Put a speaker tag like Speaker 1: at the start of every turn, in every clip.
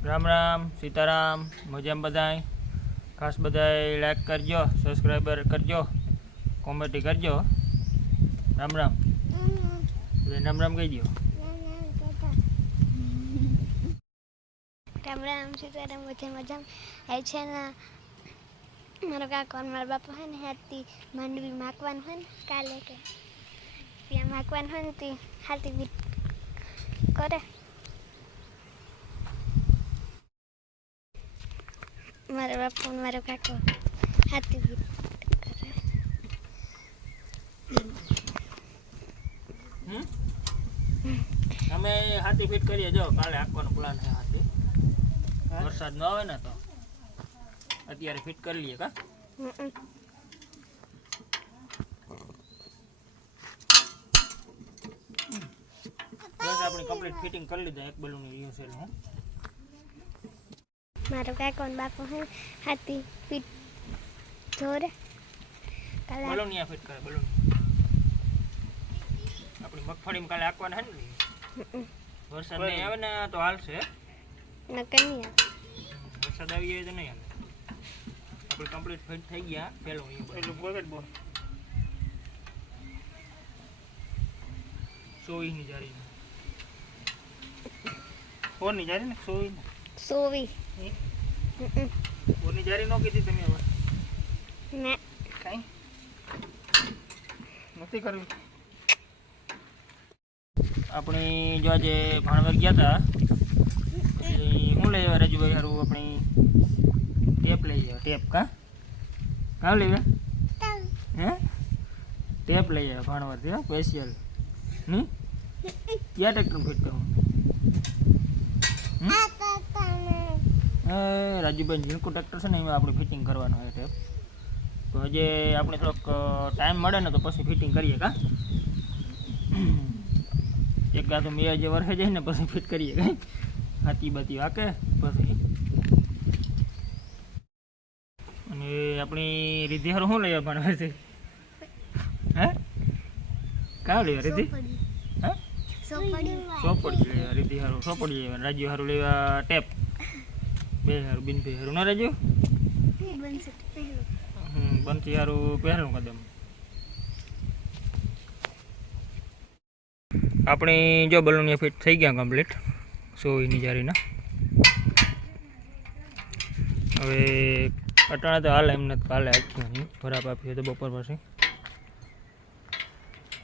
Speaker 1: રામ રામ, સીતારામ, મજામાં બધાય? ખાસ બધાય લાઈક કરજો સબસ્ક્રાઈબર કરજો કોમેટી કરજો રામ રામ. રામ રામ કહી દો
Speaker 2: રામ રામ, સીતારામ મજા મજા એ છે ને, મારો કાકો મારા બાપા હોય ને હાથી માંડવી માકવાનું હોય ને, કાલે કે. ત્યાં માકવાનું હોય ને, તે હાથી કરે. મારા બાપુ મારો કાકો હાથી કરે
Speaker 1: અમે હાથી ફિટ કરીએ. જો કાલે આપવાનો પ્લાન છે હાથી. વરસાદ ન આવે ને તો અત્યારે ફિટ કરી લઈએ કા. બસ આપણે કમ્પ્લીટ ફિટિંગ કરી લીધા. એક બલૂન યુસેલ હું.
Speaker 2: મારો કાકો અને બાપો ને હાથી પીટ જોરે કાલે
Speaker 1: બલૂન યા ફિટ કરે બલૂન. આપણી મગફળીમાં કાલે આકવાના હે ને. વરસાદ નહીં આવે ને તો હાલશે.
Speaker 2: નકર નહીં આવે.
Speaker 1: વરસાદ આવી જાય તો નહીં આવે. આપણે કમ્પ્લીટ ફિટ થઈ ગયા પેલો એટલું પોકેટ બોલ. સોવીની જારી ફોરની જારી ને? સોવી
Speaker 2: સોવી
Speaker 1: ફોરની જારી નો કીધી તમે હવે?
Speaker 2: ને.
Speaker 1: કાંઈ? નથી કરવી આપણે જો આજે ભાણવા ગયા હતા હું લઈ આવ્યા રજુભાઈ સારું આપણી ટેપ લઈ આવ્યા. ટેપ કા? કાં લઈ આવ્યા? હે? ટેપ લઈ આવ્યા ભાણવરથી હા સ્પેશિયલ હમ ક્યાં ટ્રેક્ટર ફિટ કરવું હમ? રાજુભાઈ ઝીણકુ ટ્રેક્ટર છે ને એમાં આપણે ફિટિંગ કરવાનું હોય ટેપ તો હજે આપણે થોડોક ટાઈમ મળે ને તો પછી ફિટિંગ કરીએ કા? એક કાં તો મેં જે વરસે જાય ને પછી ફિટ કરીએ કાંઈ હાથી બાતી વાકે પછી. અને આપણી રીધી હારું શું લઈએ પણ હે? કાં લઈએ રીધી હે?
Speaker 2: સોપડી.
Speaker 1: સોપડી લેવા રીધી હારું સોપડી લેવા રાજુ હારું લેવા ટેપ. બે હારું બિન બે હારું ના રહેજો બંસી હારું પહેરવું કદમ. આપણી જો બલૂનિયા ફિટ થઈ ગયા કમ્પ્લીટ સોવીની જારીના હવે અટાણા તો હાલ એમને કાલે આપ્યું નહીં. ખરાબ આપ્યું તો બપોર પછી.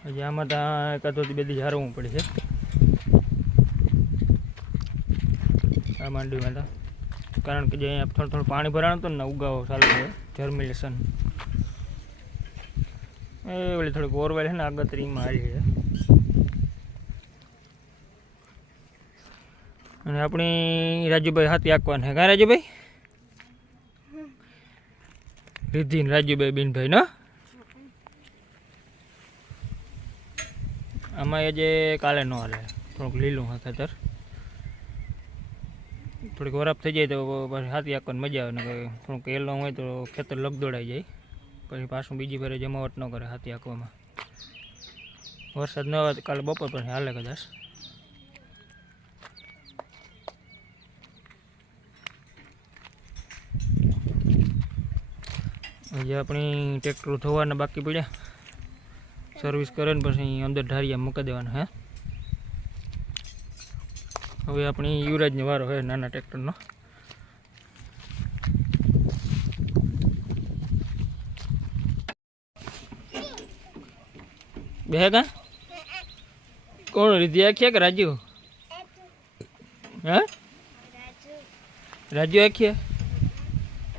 Speaker 1: હજી આમાં તો એકાદોથી બધી હારવું પડે છે. આ માંડવીમાં તો. કારણ કે જે અહીંયા થોડું થોડું પાણી ભરાણું હતું ને ઉગાવો ચાલુ છે જર્મિલેશન એ ઓલી થોડીક ઓરવેલ છે ને, આગતરીમાં આવી છે. અને આપણી રાજુભાઈ હાથી આંકવાના છે. કાં રાજુભાઈ? રિદ્ધિ રાજુભાઈ બિનભાઈ, ને? આમાં એ જે કાલે ન હાલે, થોડુંક લીલું હા ખેતર. થોડીક વરાપ થઈ જાય તો પછી હાથી આંકવાની મજા આવે ને થોડુંક એલો હોય તો ખેતર લગદોડાઈ જાય. પછી પાછું બીજી ફેરે જમાવટ ન કરે હાથી આંકવામાં વરસાદ ન આવે તો કાલે બપોર પછી હાલે કદાચ. હજી આપણી ટ્રેક્ટર ધોવાના બાકી પડ્યા. સર્વિસ કરે ને પછી અંદર ઢારિયા મૂકી દેવાના, હે? હવે આપણી યુવરાજનો વારો હોય નાના ટ્રેક્ટરનો. બે કા? કોણ રીધી આખી કે રાજુ? હે? રાજુ આખી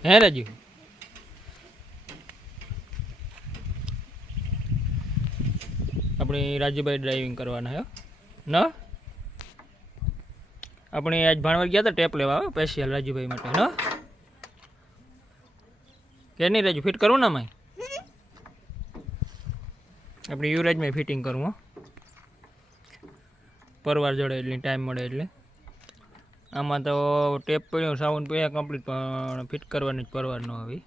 Speaker 1: હે રાજુ? આપણે રાજુભાઈ ડ્રાઇવિંગ કરવાના હે. ન? આપણે આજ ભાણવર ગયા હતા ટેપ લેવા સ્પેશિયલ રાજુભાઈ માટે ન કે નહીં રાજુ ફિટ કરવું ને અમે? આપણે યુવરાજમાં ફિટિંગ કરવું પરવાર જોડે એટલે ટાઈમ મળે એટલે. આમાં તો ટેપ પડ્યો સાઉન્ડ પડ્યા કમ્પ્લીટ પણ ફિટ કરવાની જ પરવાર ન આવી.